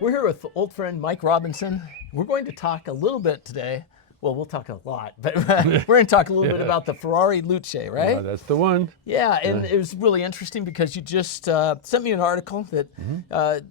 We're here with old friend Mike Robinson. We're going to talk a little bit today. Well, we'll talk a lot, but we're going to talk a little bit about the Ferrari Luce, right? Yeah, that's the one. Yeah, and it was really interesting because you just sent me an article that the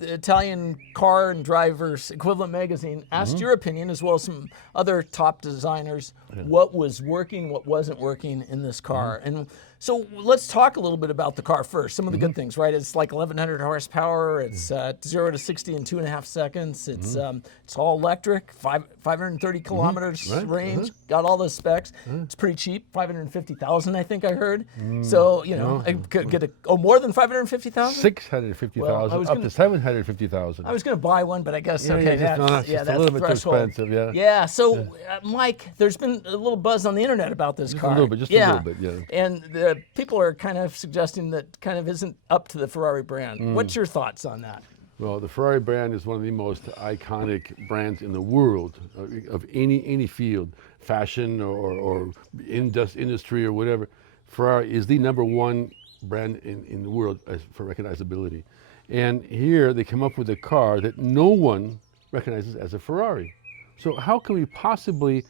Italian Car and Drivers Equivalent magazine asked your opinion, as well as some other top designers, what was working, what wasn't working in this car. And so let's talk a little bit about the car first. Some of the good things, right? It's like 1,100 horsepower. It's 0 to 60 in 2.5 seconds. It's all electric, 530 kilometers range. Got all the specs. It's pretty cheap, 550,000, I think I heard. So you know, I could get more than 550,000. 650,000 up to 750,000. I was going to buy one, but I guess that's a little bit threshold. too expensive. Yeah. Yeah. So, Mike, there's been a little buzz on the internet about this car. A little bit, just a little bit. Yeah. And the people are kind of suggesting that kind of isn't up to the Ferrari brand. What's your thoughts on that? Well, the Ferrari brand is one of the most iconic brands in the world of any field, fashion or industry or whatever. Ferrari is the #1 brand in the world for recognizability. And here they come up with a car that no one recognizes as a Ferrari. So how can we possibly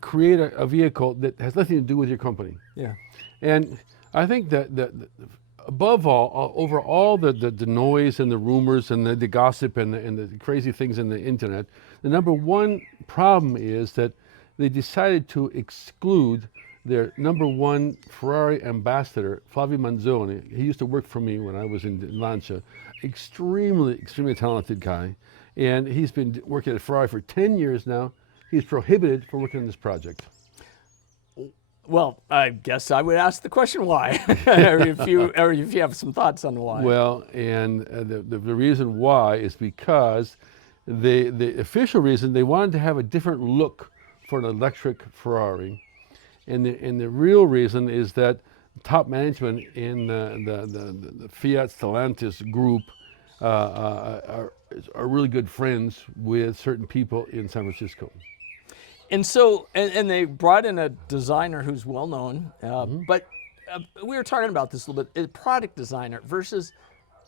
create a vehicle that has nothing to do with your company? Yeah. And I think that above all, over all the noise and the rumors and the gossip and the crazy things in the internet, the #1 problem is that they decided to exclude their #1 Ferrari ambassador, Flavio Manzoni. He used to work for me when I was in Lancia. Extremely talented guy. And he's been working at Ferrari for 10 years now. He's prohibited from working on this project. Well, I guess I would ask the question why, or if you have some thoughts on why. Well, and the reason why is because the official reason, they wanted to have a different look for an electric Ferrari. And the real reason is that top management in the Fiat Stellantis group are really good friends with certain people in San Francisco. And so, and they brought in a designer who's well known, but we were talking about this a little bit, a product designer versus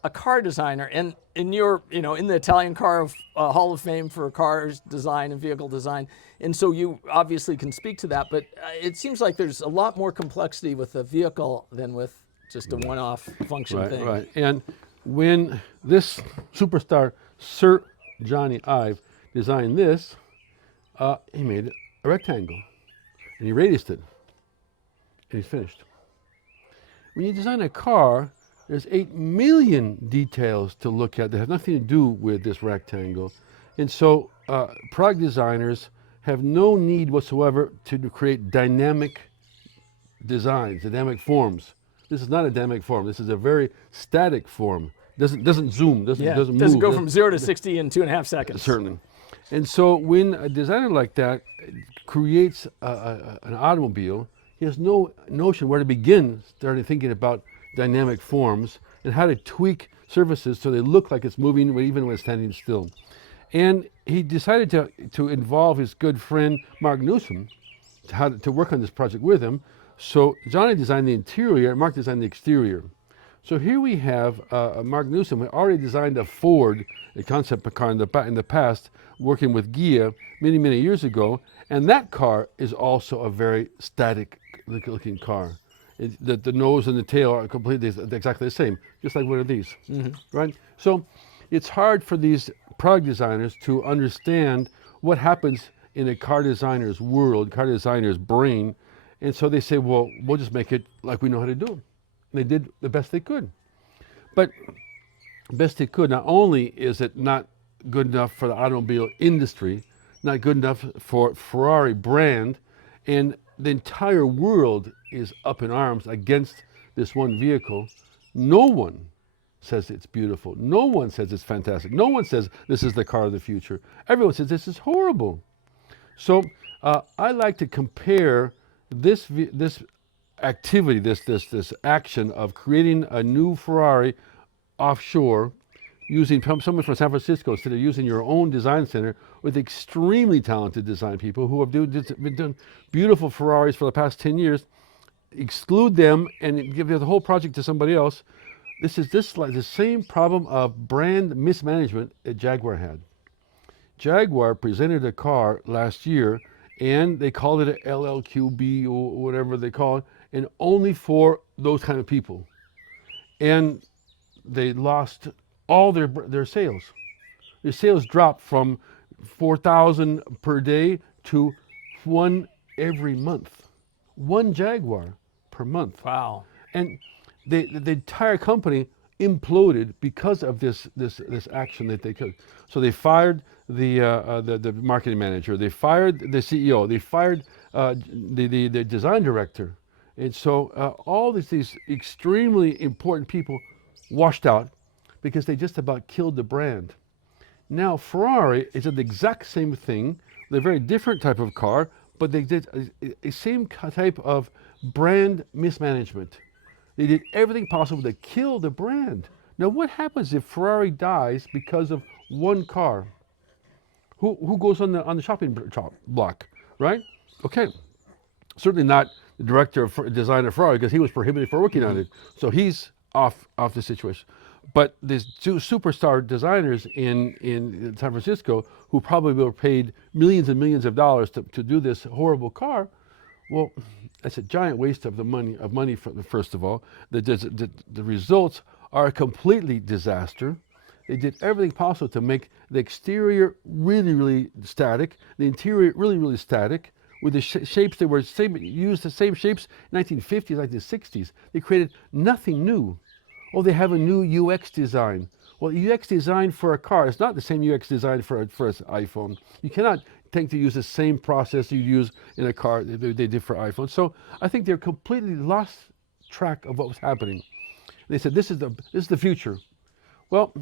a car designer. And you're, in the Italian Car Hall of Fame for cars design and vehicle design. And so you obviously can speak to that, but it seems like there's a lot more complexity with a vehicle than with just a one-off function thing. Right. And when this superstar, Sir Johnny Ive, designed this, he made it a rectangle, and he radiused it, and he's finished. When you design a car, there's 8 million details to look at that have nothing to do with this rectangle. And so product designers have no need whatsoever to create dynamic designs, dynamic forms. This is not a dynamic form. This is a very static form. Doesn't zoom, doesn't move. Doesn't go from 0 to 60 in 2.5 seconds. Certainly. And so when a designer like that creates an automobile, he has no notion where to begin starting thinking about dynamic forms and how to tweak surfaces so they look like it's moving even when it's standing still. And he decided to involve his good friend Mark Newsom to work on this project with him. So Johnny designed the interior and Mark designed the exterior. So here we have Mark Newsom, who already designed a Ford, a concept car in the past, working with Ghia many years ago. And that car is also a very static looking car. The nose and the tail are completely exactly the same, just like one of these, right? So it's hard for these product designers to understand what happens in a car designer's world, car designer's brain. And so they say, well, we'll just make it like we know how to do it. And they did the best they could. But best they could, not only is it not good enough for the automobile industry, not good enough for Ferrari brand, and the entire world is up in arms against this one vehicle. No one says it's beautiful. No one says it's fantastic. No one says this is the car of the future. Everyone says this is horrible. So I like to compare this activity, this action of creating a new Ferrari offshore, using someone from San Francisco instead of using your own design center, with extremely talented design people who have been doing beautiful Ferraris for the past 10 years. Exclude them and give the whole project to somebody else. this like the same problem of brand mismanagement that Jaguar had. Jaguar presented a car last year, and they called it a LLQB or whatever they call it, and only for those kind of people. And they lost all their sales. Their sales dropped from 4,000 per day to one every month. One Jaguar per month. Wow. And the entire company imploded because of this action that they took. So they fired the marketing manager. They fired the CEO. They fired the design director. And so all these extremely important people washed out because they just about killed the brand. Now Ferrari is the exact same thing. They're a very different type of car, but they did a same type of brand mismanagement. They did everything possible to kill the brand. Now, what happens if Ferrari dies because of one car? Who goes on the shopping block, right? Okay, certainly not the director of design of Ferrari because he was prohibited for working on it. So he's off the situation. But these two superstar designers in San Francisco who probably were paid millions and millions of dollars to do this horrible car, well, that's a giant waste of money. First of all, the results are a completely disaster. They did everything possible to make the exterior really, really static, the interior really, really static, with the shapes they were used the same shapes in 1950s, like the 60s. They created nothing new. Oh, they have a new UX design. Well, UX design for a car is not the same UX design for an iPhone. You cannot think to use the same process you use in a car they did for iPhone. So I think they're completely lost track of what was happening. They said this is the future. Well,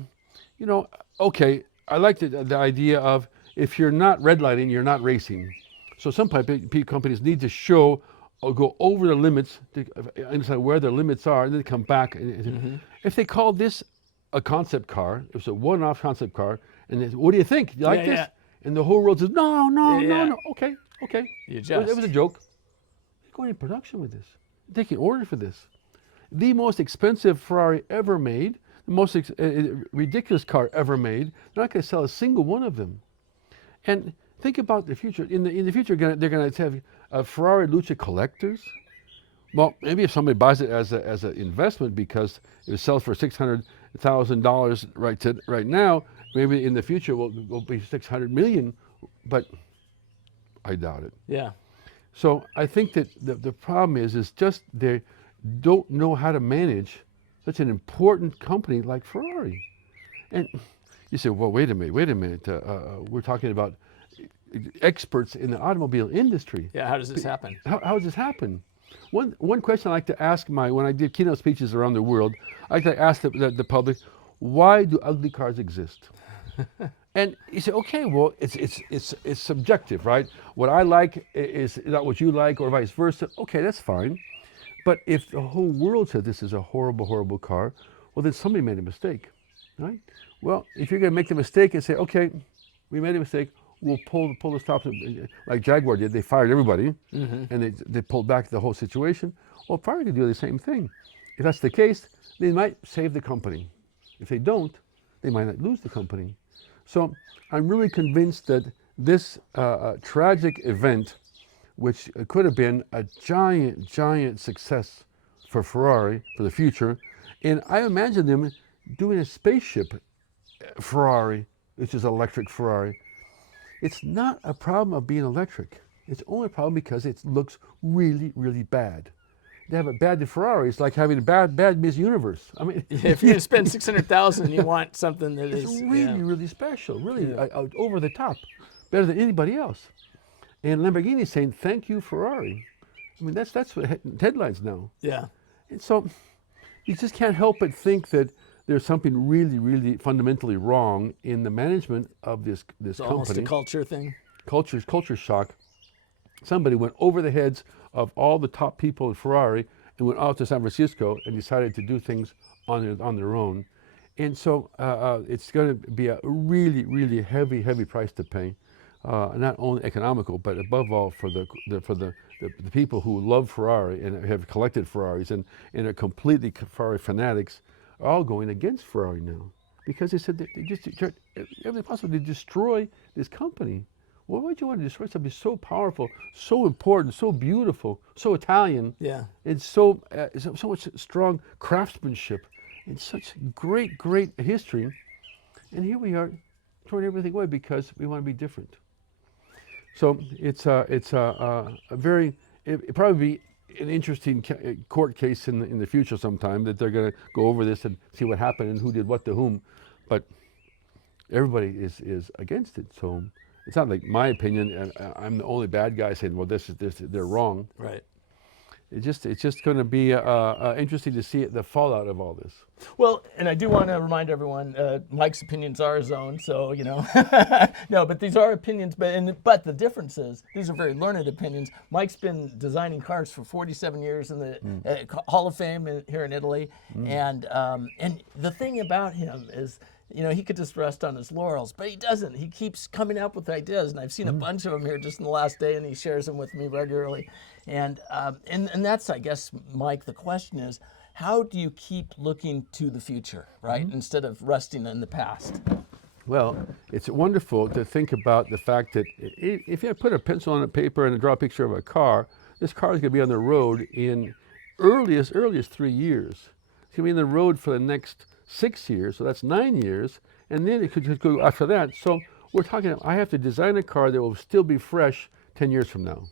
you know, okay, I like the idea of if you're not redlining, you're not racing. So some companies need to show or go over the limits to understand where the limits are, and then come back. If they called this a concept car, it was a one-off concept car, and they said, what do you think? You like this? Yeah. And the whole world says, no. Okay. You It adjust. was a joke. They're going in production with this. They're taking order for this. The most expensive Ferrari ever made, the most ridiculous car ever made. They're not going to sell a single one of them. And think about the future. In the future, they're going to have Ferrari Luce collectors. Well, maybe if somebody buys it as an investment because it sells for $600,000 right now, maybe in the future will be 600 million, but I doubt it. Yeah. So I think that the problem is just they don't know how to manage such an important company like Ferrari. And you say, well, wait a minute. We're talking about experts in the automobile industry. Yeah. How does this happen? How does this happen? One question I like to ask when I did keynote speeches around the world, I like to ask the public, why do ugly cars exist? And you say, okay, well, it's subjective, right? What I like is not what you like, or vice versa. Okay, that's fine. But if the whole world said this is a horrible, horrible car, well, then somebody made a mistake, right? Well, if you're going to make the mistake and say, okay, we made a mistake, we'll pull the stops, like Jaguar did. They fired everybody, and they pulled back the whole situation. Well, Ferrari could do the same thing. If that's the case, they might save the company. If they don't, they might not lose the company. So I'm really convinced that this tragic event, which could have been a giant, giant success for Ferrari for the future, and I imagine them doing a spaceship Ferrari, which is electric Ferrari. It's not a problem of being electric. It's only a problem because it looks really, really bad. To have a bad Ferrari is like having a bad Miss Universe. I mean, If you're going to spend $600,000, you want something that it's is really, really special, really over the top, better than anybody else. And Lamborghini is saying, "Thank you, Ferrari." I mean, that's what headlines now. Yeah. And so, you just can't help but think that there's something really, really fundamentally wrong in the management of this It's company. almost a culture thing. Culture shock. Somebody went over the heads of all the top people in Ferrari and went out to San Francisco and decided to do things on their own. And so it's going to be a really, really heavy price to pay, not only economical, but above all for the people who love Ferrari and have collected Ferraris and are completely Ferrari fanatics. are all going against Ferrari now because they said that they just tried everything possible to destroy this company. Why would you want to destroy something so powerful, so important, so beautiful, so Italian, Yeah. and so much strong craftsmanship, and such great history, and here we are throwing everything away because we want to be different. So it's a very it probably be an interesting court case in the future sometime that they're going to go over this and see what happened and who did what to whom, but everybody is against it. So it's not like my opinion, and I'm the only bad guy saying, well, this they're wrong. Right. It's just going to be interesting to see the fallout of all this. Well, and I do want to remind everyone, Mike's opinions are his own, so, no, but these are opinions, but the difference is, these are very learned opinions. Mike's been designing cars for 47 years in the Hall of Fame here in Italy, and the thing about him is, he could just rest on his laurels, but he doesn't. He keeps coming up with ideas, and I've seen a bunch of them here just in the last day, and he shares them with me regularly. And that's, I guess, Mike, the question is, how do you keep looking to the future, right, instead of resting in the past? Well, it's wonderful to think about the fact that if you put a pencil on a paper and draw a picture of a car, this car is going to be on the road in earliest 3 years. It's going to be on the road for the next 6 years, so that's 9 years, and then it could go after that. So we're talking, I have to design a car that will still be fresh 10 years from now.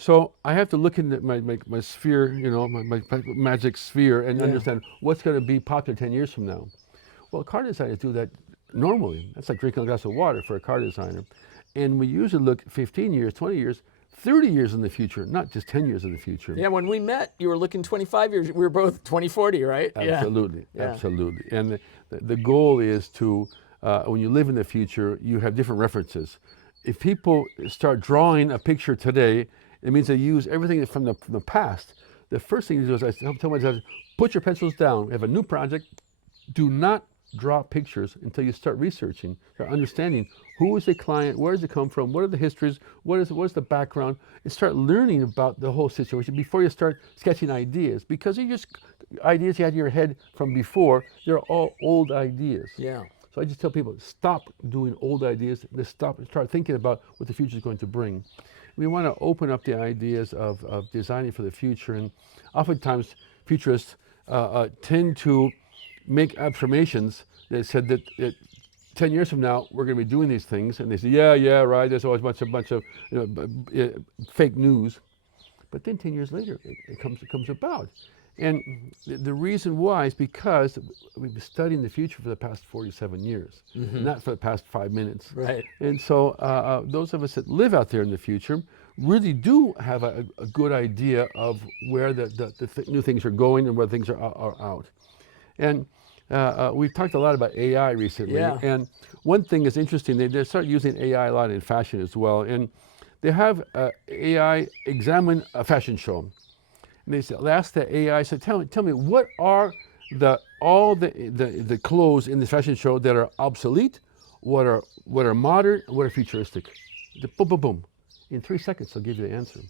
So I have to look into my sphere, my magic sphere, and understand what's going to be popular 10 years from now. Well, car designers do that normally. That's like drinking a glass of water for a car designer. And we usually look 15 years, 20 years, 30 years in the future, not just 10 years in the future. Yeah, when we met, you were looking 25 years. We were both 2040, right? Absolutely, Yeah. absolutely. And the goal is to, when you live in the future, you have different references. If people start drawing a picture today, it means they use everything from the past. The first thing you do is I tell my guys, put your pencils down. We have a new project. Do not draw pictures until you start researching, start understanding who is the client, where does it come from, what are the histories, what is the background, and start learning about the whole situation before you start sketching ideas. Because they're just ideas you had in your head from before, they're all old ideas. Yeah. So I just tell people, stop doing old ideas, let's stop and start thinking about what the future is going to bring. We want to open up the ideas of designing for the future, and oftentimes futurists tend to make affirmations that said that 10 years from now we're going to be doing these things, and they say, yeah, right. There's always a bunch of fake news, but then 10 years later it comes about, and the reason why is because we've been studying the future for the past 47 years, not for the past 5 minutes. Right. And so those of us that live out there in the future really do have a good idea of where the new things are going and where things are out. And we've talked a lot about AI recently. Yeah. And one thing is interesting, they start using AI a lot in fashion as well. And they have AI examine a fashion show. And they ask the AI, so tell me, what are all the clothes in this fashion show that are obsolete, what are modern, what are futuristic? Boom, boom, boom. In 3 seconds, they'll give you the answer.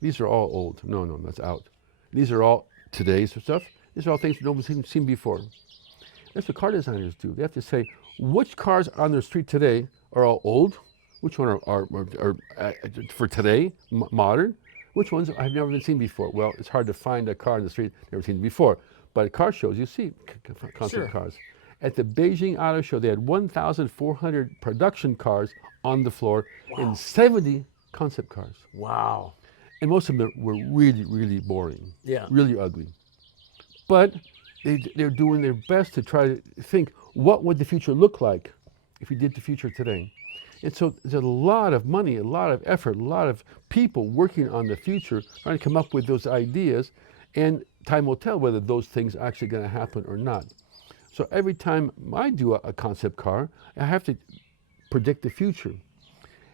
These are all old. No, that's out. These are all today's stuff. These are all things nobody's seen before. That's what car designers do. They have to say, which cars on the street today are all old? Which one are for today, modern? Which ones have never been seen before? Well, it's hard to find a car in the street never seen before. But at car shows, you see concept cars. At the Beijing Auto Show, they had 1,400 production cars on the floor and 70 concept cars. Wow. And most of them were really, really boring. Yeah. Really ugly. But they're doing their best to try to think, what would the future look like if we did the future today? And so there's a lot of money, a lot of effort, a lot of people working on the future, trying to come up with those ideas, and time will tell whether those things are actually going to happen or not. So every time I do a concept car, I have to predict the future.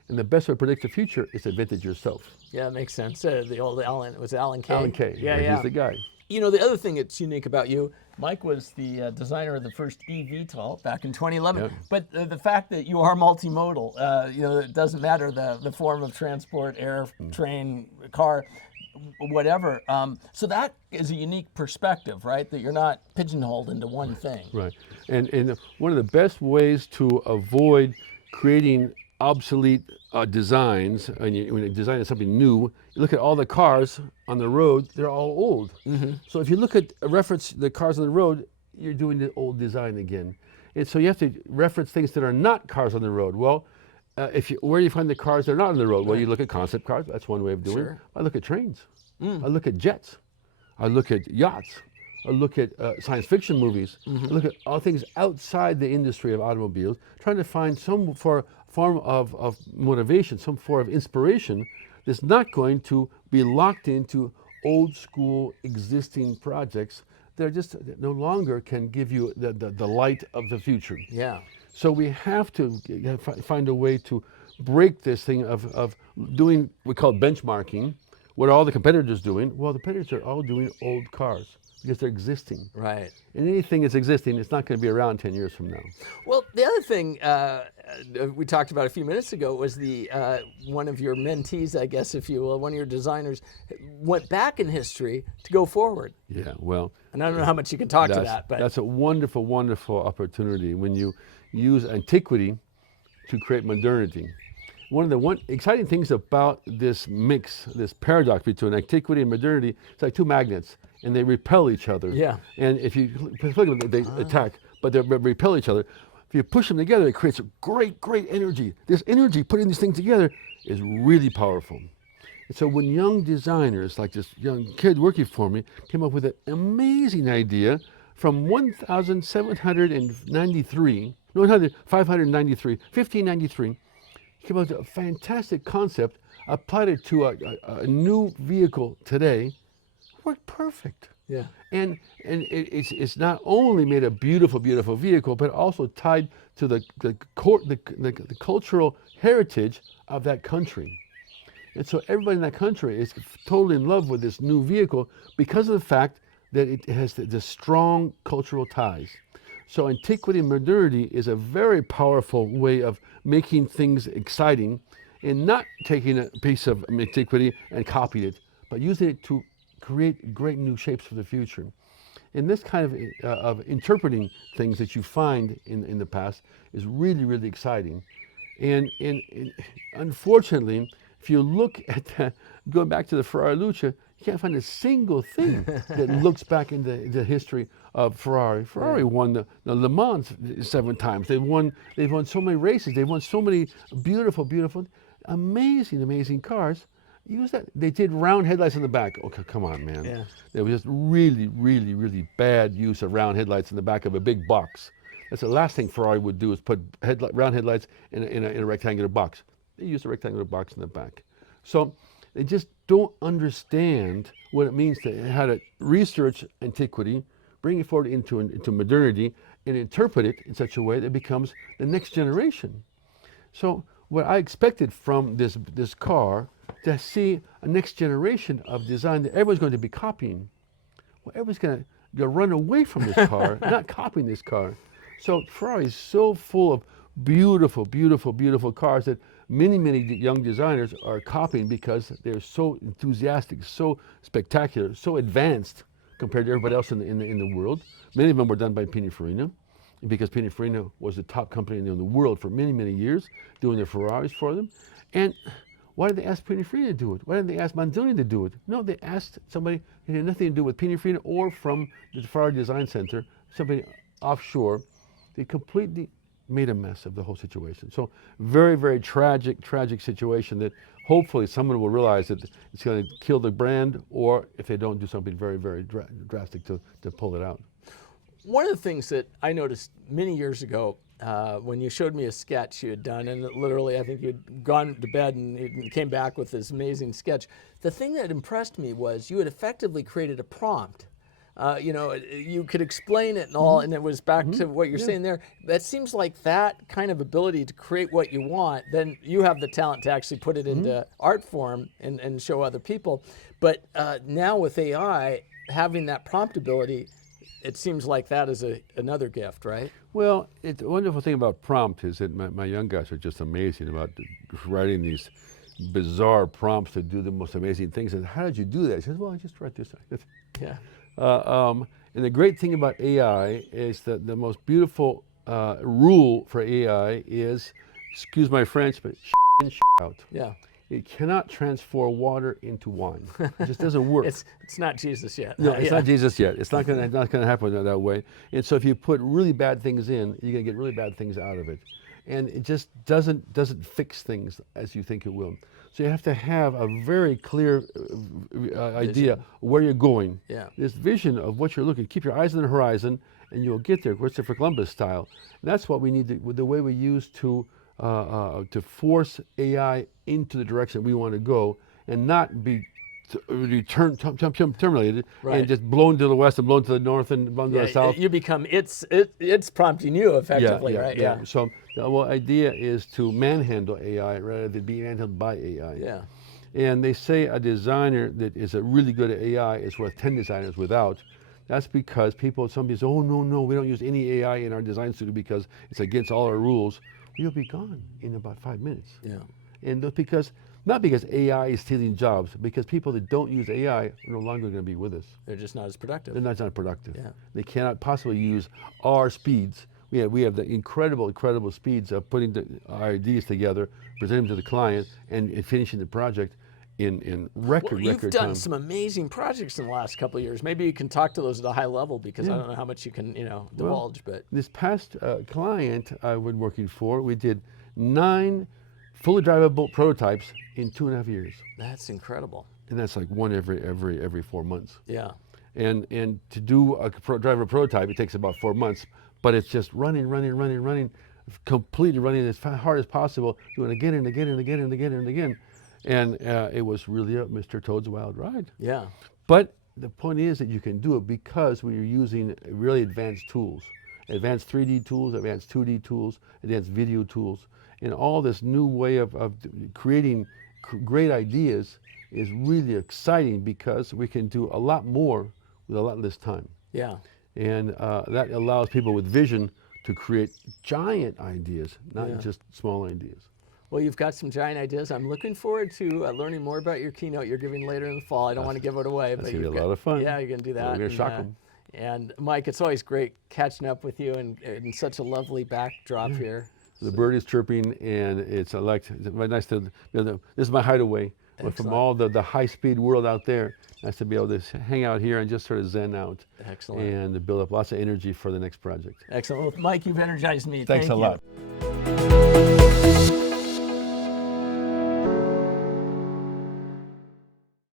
And the best way to predict the future is to invent it yourself. Yeah, it makes sense. The old Alan, was it Alan Kay? Alan Kay, Yeah. He's the guy. The other thing that's unique about you, Mike was the designer of the first eVTOL back in 2011. Yep. But the fact that you are multimodal, it doesn't matter the form of transport, air, train, car. whatever. So that is a unique perspective, right? That you're not pigeonholed into one thing. Right. And one of the best ways to avoid creating obsolete designs, when you design something new, you look at all the cars on the road, they're all old. So if you look at reference the cars on the road, you're doing the old design again. And so you have to reference things that are not cars on the road. Well, where do you find the cars that are not on the road? Well, you look at concept cars. That's one way of doing it. I look at trains. I look at jets. I look at yachts. I look at science fiction movies. I look at all things outside the industry of automobiles, trying to find some form of motivation, some form of inspiration that's not going to be locked into old school existing projects that no longer can give you the light of the future. Yeah. So we have to find a way to break this thing of doing, we call it benchmarking. What are all the competitors doing? Well, the competitors are all doing old cars because they're existing. Right. And anything that's existing, it's not going to be around 10 years from now. Well, the other thing we talked about a few minutes ago was the one of your mentees, I guess, if you will, one of your designers, went back in history to go forward. Yeah, well. And I don't know how much you can talk to that, but that's a wonderful, wonderful opportunity when you use antiquity to create modernity. One of the exciting things about this mix, this paradox between antiquity and modernity, it's like two magnets, and they repel each other. Yeah. And if you click them, they attack, but they repel each other. If you push them together, it creates a great, great energy. This energy, putting these things together, is really powerful. And so when young designers, like this young kid working for me, came up with an amazing idea from 1593, 1593, came up with a fantastic concept, applied it to a new vehicle today, worked perfect. yeah. And it's not only made a beautiful, beautiful vehicle, but also tied to the cultural heritage of that country. And so everybody in that country is totally in love with this new vehicle because of the fact that it has the strong cultural ties. So antiquity and modernity is a very powerful way of making things exciting and not taking a piece of antiquity and copying it, but using it to create great new shapes for the future. And this kind of interpreting things that you find in the past is really, really exciting. And unfortunately, if you look at going back to the Ferrari Luce, you can't find a single thing that looks back into the history of Ferrari. Ferrari won the Le Mans 7 times. They've won so many races. They've won so many beautiful, beautiful, amazing cars. Use that. They did round headlights in the back. Okay, come on, man. Yeah. There was just really, really, really bad use of round headlights in the back of a big box. That's the last thing Ferrari would do, is put round headlights in a rectangular box. They used a rectangular box in the back. So they just don't understand what it means to how to research antiquity, bring it forward into modernity, and interpret it in such a way that it becomes the next generation. So what I expected from this car, to see a next generation of design that everyone's going to be copying. Well, everyone's going to run away from this car, not copying this car. So Ferrari is so full of beautiful, beautiful, beautiful cars that many young designers are copying because they're so enthusiastic, so spectacular, so advanced compared to everybody else in the world. Many of them were done by Pininfarina, because Pininfarina was the top company in the world for many years, doing their Ferraris for them. And why did they ask Pininfarina to do it? Why didn't they ask Manzoni to do it? No, they asked somebody who had nothing to do with Pininfarina or from the Ferrari Design Center, somebody offshore. They completely made a mess of the whole situation. So very tragic situation that hopefully someone will realize that it's going to kill the brand, or if they don't do something very drastic to pull it out. One of the things that I noticed many years ago, when you showed me a sketch you had done, and literally I think you'd gone to bed and you came back with this amazing sketch. The thing that impressed me was you had effectively created a prompt. You could explain it and all, and it was back to what you're saying there. That seems like that kind of ability to create what you want, then you have the talent to actually put it into art form and show other people. But now with AI, having that prompt ability, it seems like that is another gift, right? Well, the wonderful thing about prompt is that my young guys are just amazing about writing these bizarre prompts to do the most amazing things. And how did you do that? He says, well, I just write this. Yeah. And the great thing about AI is that the most beautiful rule for AI is, excuse my French, but in, out. Yeah. It cannot transform water into wine. It just doesn't work. It's not Jesus yet. No, it's not Jesus yet. It's not going to happen that way. And so if you put really bad things in, you're going to get really bad things out of it. And it just doesn't fix things as you think it will. So you have to have a very clear idea of where you're going. Yeah. This vision of what you're looking. Keep your eyes on the horizon, and you'll get there, Christopher Columbus style. And that's what we need to, with the way we use to force AI into the direction we want to go, and not be terminated Right. and just blown to the west and blown to the north and blown to the south. You become it's prompting you effectively, right? Yeah. So the whole idea is to manhandle AI rather than be manhandled by AI. Yeah. And they say a designer that is really good at AI is worth 10 designers without. That's because some people say, oh, no, we don't use any AI in our design studio because it's against all our rules. You'll be gone in about 5 minutes. Yeah. And that's not because AI is stealing jobs, because people that don't use AI are no longer going to be with us. They're just not as productive. They're not productive. Yeah. They cannot possibly use our speeds. We have the incredible speeds of putting our ideas together, presenting them to the client, and finishing the project in record You've time. done some amazing projects in the last couple of years. Maybe you can talk to those at a high level, because I don't know how much you can divulge. But this past client I've been working for, we did 9 fully drivable prototypes in 2.5 years. that's incredible. And that's like one every 4 months. Yeah. And to do a driver prototype, it takes about 4 months, but it's just running, completely running as hard as possible, doing it again and again and again and again and again. And it was really a Mr. Toad's Wild Ride. Yeah. But the point is that you can do it because we're using really advanced tools, advanced 3D tools, advanced 2D tools, advanced video tools, and all this new way of creating great ideas is really exciting because we can do a lot more with a lot less time. Yeah. And that allows people with vision to create giant ideas, not just small ideas. Well, you've got some giant ideas. I'm looking forward to learning more about your keynote you're giving later in the fall. I don't want to give it away, but That's going to be a lot of fun. Yeah, you're going to do that. We're going to shock them. And Mike, it's always great catching up with you, and such a lovely backdrop here. The bird is chirping, and it's very nice to. This is my hideaway. But from all the high-speed world out there, nice to be able to hang out here and just sort of zen out. Excellent. And to build up lots of energy for the next project. Excellent. Well, Mike, you've energized me. Thanks Thank a you. lot.